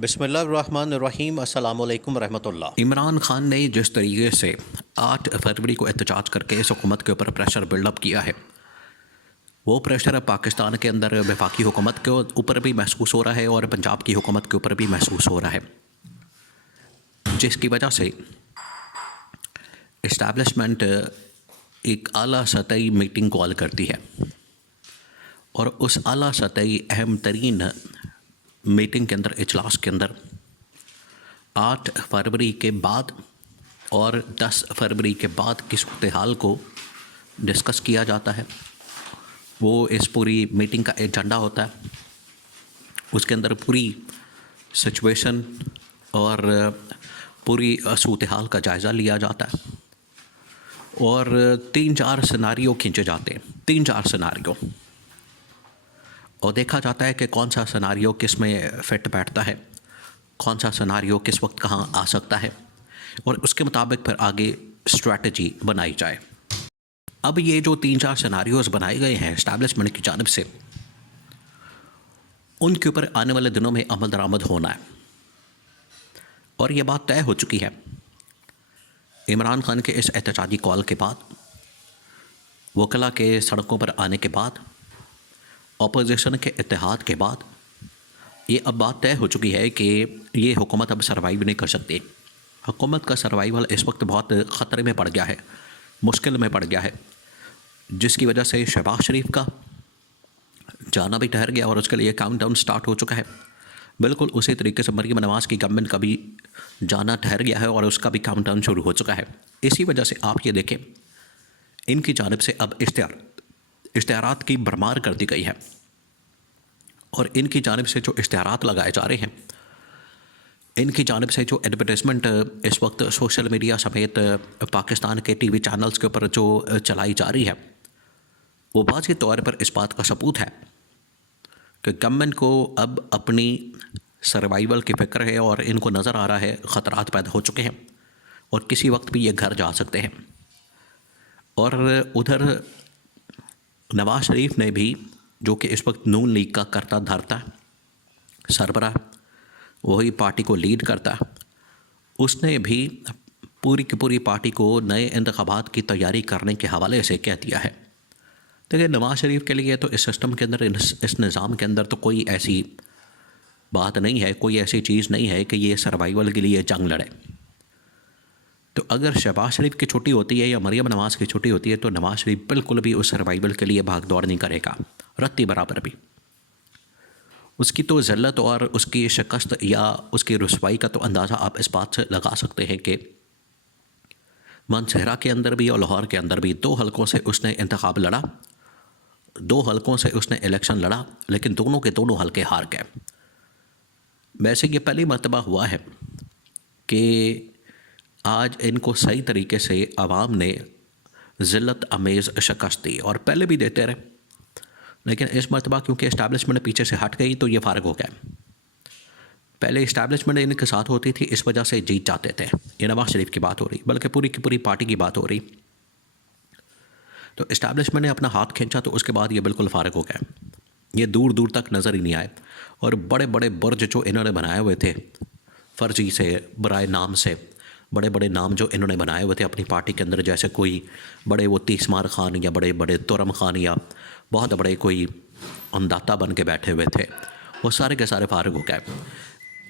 बिस्मिल्लाहिर्रहमानिर्रहीम अस्सलामु अलैकुम रहमतुल्लाह। इमरान खान ने जिस तरीके से 8 फरवरी को एहतजाज करके इस हुकूमत के ऊपर प्रेशर बिल्डअप किया है, वो प्रेशर अब पाकिस्तान के अंदर वफाकी हुकूमत के ऊपर भी महसूस हो रहा है और पंजाब की हुकूमत के ऊपर भी महसूस हो रहा है, जिसकी वजह से इस्टेब्लिशमेंट एक आला सतही मीटिंग कॉल करती है और उस आला सतही अहम तरीन मीटिंग के अंदर, इजलास के अंदर 8 फरवरी के बाद और 10 फरवरी के बाद की सूरत हाल को डिस्कस किया जाता है। वो इस पूरी मीटिंग का एजेंडा होता है। उसके अंदर पूरी सिचुएशन और पूरी सूरत हाल का जायज़ा लिया जाता है और 3-4 सिनारियो खींचे जाते हैं, 3-4 सिनारियो, और देखा जाता है कि कौन सा सिनारियो किस में फिट बैठता है, कौन सा सिनारियो किस वक्त कहाँ आ सकता है, और उसके मुताबिक फिर आगे स्ट्रैटेजी बनाई जाए। अब ये जो 3-4 सिनारियोज बनाए गए हैं इस्टेब्लिशमेंट की जानिब से, उनके ऊपर आने वाले दिनों में अमल दरामद होना है और ये बात तय हो चुकी है। इमरान खान के इस एहतजाजी कॉल के बाद, वकला के सड़कों पर आने के बाद, अपोजिशन के इत्तेहाद के बाद, ये अब बात तय हो चुकी है कि ये हुकूमत अब सर्वाइव नहीं कर सकती। हुकूमत का सर्वाइवल इस वक्त बहुत ख़तरे में पड़ गया है, मुश्किल में पड़ गया है, जिसकी वजह से शहबाज शरीफ का जाना भी ठहर गया और उसके लिए काउंटडाउन स्टार्ट हो चुका है। बिल्कुल उसी तरीके से मरीम नवाज़ की गवर्नमेंट का भी जाना ठहर गया है और उसका भी काउंटडाउन शुरू हो चुका है। इसी वजह से आप ये देखें, इनकी जानिब से अब इश्तिहारात की भरमार कर दी गई है और इनकी जानिब से जो इश्तिहारात लगाए जा रहे हैं, इनकी जानिब से जो एडवर्टाइजमेंट इस वक्त सोशल मीडिया समेत पाकिस्तान के टीवी चैनल्स के ऊपर जो चलाई जा रही है, वो वाज़ेह तौर पर इस बात का सबूत है कि गवर्नमेंट को अब अपनी सर्वाइवल की फ़िक्र है और इनको नज़र आ रहा है ख़तरात पैदा हो चुके हैं और किसी वक्त भी ये घर जा सकते हैं। और उधर नवाज़ शरीफ ने भी, जो कि इस वक्त नून लीग का करता धरता सरबराह, वही पार्टी को लीड करता है, उसने भी पूरी की पूरी पार्टी को नए इंतखाबात की तैयारी करने के हवाले से कह दिया है। देखिए, नवाज़ शरीफ के लिए तो इस सिस्टम के अंदर, इस निज़ाम के अंदर तो कोई ऐसी बात नहीं है, कोई ऐसी चीज़ नहीं है कि ये सर्वाइवल के लिए जंग लड़े। तो अगर शहबाज शरीफ की छुट्टी होती है या मरीम नवाज़ की छुट्टी होती है तो नवाज़ शरीफ बिल्कुल भी उस सर्वाइवल के लिए भाग दौड़ नहीं करेगा, रत्ती बराबर भी। उसकी तो ज़िल्लत और उसकी शिकस्त या उसकी रुसवाई का तो अंदाज़ा आप इस बात से लगा सकते हैं कि मानसहरा के अंदर भी और लाहौर के अंदर भी 2 हलकों से उसने इंतखाब लड़ा, 2 हलकों से उसने इलेक्शन लड़ा, लेकिन दोनों के दोनों हलके हार गए। वैसे ये पहली मर्तबा हुआ है कि आज इनको सही तरीके से आवाम ने ज़िल्लत अमेज़ शिकस्त दी, और पहले भी देते रहे, लेकिन इस मर्तबा क्योंकि इस्टेब्लिशमेंट पीछे से हट गई तो ये फ़ारग हो गया। पहले इस्टेब्लिशमेंट इनके साथ होती थी, इस वजह से जीत जाते थे। ये नवाज़ शरीफ की बात हो रही, बल्कि पूरी की पूरी पार्टी की बात हो रही। तो इस्टेब्लिशमेंट ने अपना हाथ खींचा तो उसके बाद ये बिल्कुल फ़ारग हो गया, ये दूर दूर तक नज़र ही नहीं आए। और बड़े बड़े बुर्ज जो इन्होंने बनाए हुए थे फ़र्जी से, बराए नाम से, बड़े बड़े नाम जो इन्होंने बनाए हुए थे अपनी पार्टी के अंदर, जैसे कोई बड़े वो तीसमार खान या बड़े बड़े तुरम खान या बहुत बड़े कोई अंदाता बन के बैठे हुए थे, वो सारे के सारे फ़ारग हो गए।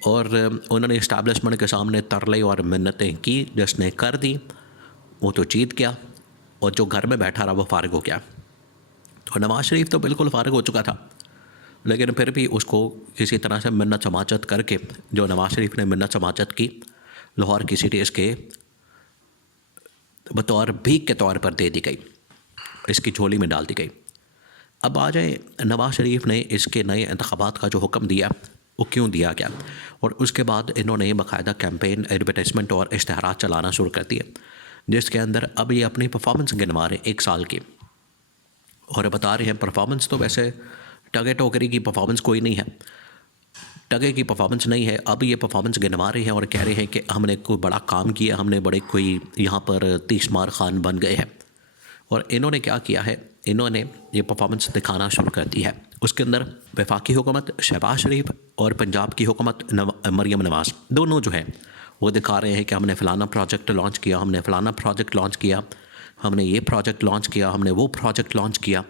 और उन्होंने इस्टेब्लिशमेंट के सामने तरले और मिन्नतें की, जिसने कर दी वो तो जीत गया और जो घर में बैठा रहा वो फ़ारग हो गया। तो नवाज़ शरीफ तो बिल्कुल फ़ारग हो चुका था, लेकिन फिर भी उसको किसी तरह से मिन्नत समाजत करके, जो नवाज़ शरीफ ने मिन्नत समाजत की, लाहौर की सीट इसके बतौर भीख के तौर पर दे दी गई, इसकी झोली में डाल दी गई। अब आ जाए, नवाज़ शरीफ ने इसके नए इंतखाबात का जो हुक्म दिया वो क्यों दिया गया, और उसके बाद इन्होंने बाकायदा कैंपेन, एडवर्टाइजमेंट और इश्तहारात चलाना शुरू कर दिए, जिसके अंदर अब ये अपनी परफॉर्मेंस गिनवा रहे 1 साल की, और बता रहे हैं परफॉर्मेंस तो वैसे टगे टोकरी की परफॉर्मेंस कोई नहीं है, टगे की परफॉर्मेंस नहीं है। अब ये परफॉर्मेंस गिनवा रहे हैं और कह रहे हैं कि हमने कोई बड़ा काम किया, हमने बड़े कोई यहाँ पर तीसमार खान बन गए हैं। और इन्होंने क्या किया है, इन्होंने ये परफॉर्मेंस दिखाना शुरू कर दी है। उसके अंदर वफाकी हुकूमत शहबाज शरीफ और पंजाब की हुकूमत मरीम नवाज़ दोनों जो है वो दिखा रहे हैं कि हमने फ़लाना प्रोजेक्ट लॉन्च किया, हमने फ़लाना प्रोजेक्ट लॉन्च किया, हमने ये प्रोजेक्ट लॉन्च किया, हमने वो प्रोजेक्ट लॉन्च किया।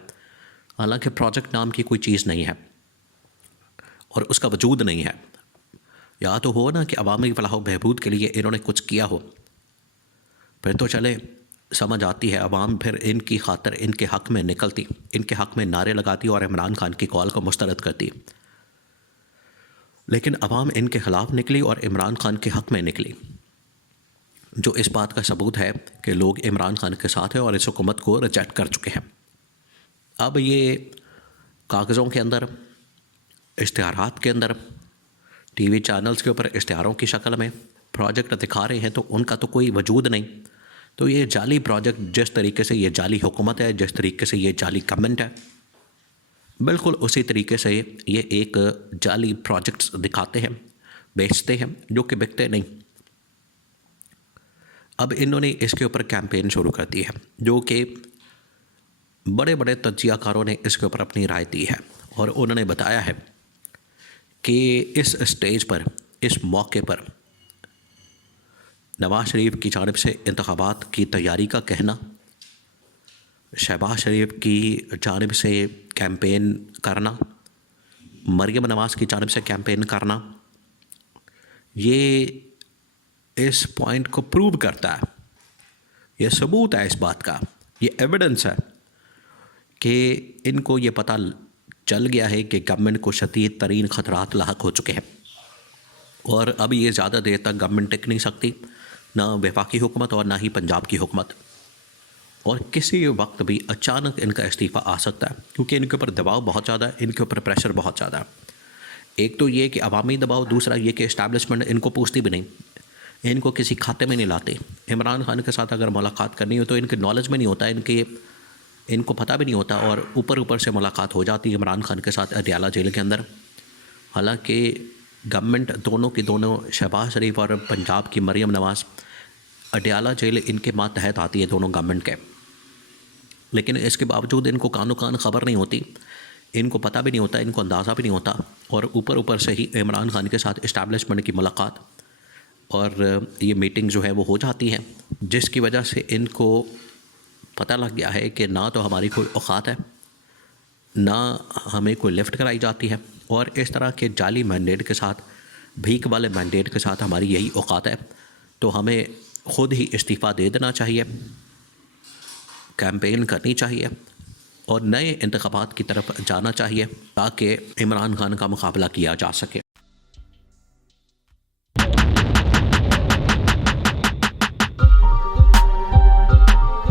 हालांकि प्रोजेक्ट नाम की कोई चीज़ नहीं है और उसका वजूद नहीं है। या तो हो ना कि अवामी फलाह बहबूद के लिए इन्होंने कुछ किया हो, फिर तो चले समझ आती है, अवाम फिर इनकी खातर इनके हक़ में निकलती, इनके हक़ में नारे लगाती और इमरान खान की कॉल को मुस्तरद करती। लेकिन अवाम इनके ख़िलाफ़ निकली और इमरान खान के हक़ में निकली, जो इस बात का सबूत है कि लोग इमरान खान के साथ हैं और इस हुकूमत को रिजेक्ट कर चुके हैं। अब ये कागज़ों के अंदर, इश्तिहारात के अंदर, टीवी चैनल्स के ऊपर इश्तिहारों की शक्ल में प्रोजेक्ट दिखा रहे हैं, तो उनका तो कोई वजूद नहीं। तो ये जाली प्रोजेक्ट, जिस तरीके से ये जाली हुकूमत है, जिस तरीके से ये जाली गवर्नमेंट है, बिल्कुल उसी तरीके से ये एक जाली प्रोजेक्ट्स दिखाते हैं, बेचते हैं, जो कि बिकते नहीं। अब इन्होंने इसके ऊपर कैंपेन शुरू कर दी है, जो कि बड़े बड़े तज्जियाकारों ने इसके ऊपर अपनी राय दी है और उन्होंने बताया है कि इस स्टेज पर, इस मौके पर नवाज़ शरीफ की जानिब से इंतखाबात की तैयारी का कहना, शहबाज शरीफ की जानिब से कैंपेन करना, मरीम नवाज़ की जानिब से कैंपेन करना, ये इस पॉइंट को प्रूव करता है, ये सबूत है इस बात का, ये एविडेंस है कि इनको ये पता चल गया है कि गवर्नमेंट को शदीद तरीन ख़तरात लाहक हो चुके हैं और अब ये ज़्यादा देर तक गवर्नमेंट टिक नहीं सकती, ना वफाकी हुकूमत और ना ही पंजाब की हुकूमत। और किसी वक्त भी अचानक इनका इस्तीफ़ा आ सकता है, क्योंकि इनके ऊपर दबाव बहुत ज़्यादा है, इनके ऊपर प्रेशर बहुत ज़्यादा है। एक तो ये कि अवामी दबाव, दूसरा ये कि इस्टेब्लिशमेंट इनको पूछती भी नहीं, इनको किसी खाते में नहीं लाते। इमरान खान के साथ अगर मुलाकात करनी हो तो इनके नॉलेज में नहीं होता, इनको पता भी नहीं होता और ऊपर से मुलाकात हो जाती है इमरान खान के साथ अडयाला जेल के अंदर। हालांकि गवर्नमेंट दोनों की दोनों, शहबाज शरीफ और पंजाब की मरीम नवाज़, अडयाला जेल इनके मातहत आती है दोनों गवर्नमेंट के, लेकिन इसके बावजूद इनको कानो कान ख़बर नहीं होती, इनको पता भी नहीं होता, इनको अंदाज़ा भी नहीं होता और ऊपर से ही इमरान खान के साथ इस्टेब्लिशमेंट की मुलाकात और ये मीटिंग जो है वो हो जाती है, जिसकी वजह से इनको पता लग गया है कि ना तो हमारी कोई औकात है, ना हमें कोई लिफ्ट कराई जाती है और इस तरह के जाली मैंडेट के साथ, भीख वाले मैंडेट के साथ हमारी यही औकात है। तो हमें ख़ुद ही इस्तीफ़ा दे देना चाहिए, कैंपेन करनी चाहिए और नए इंतखाबात की तरफ जाना चाहिए ताकि इमरान खान का मुकाबला किया जा सके।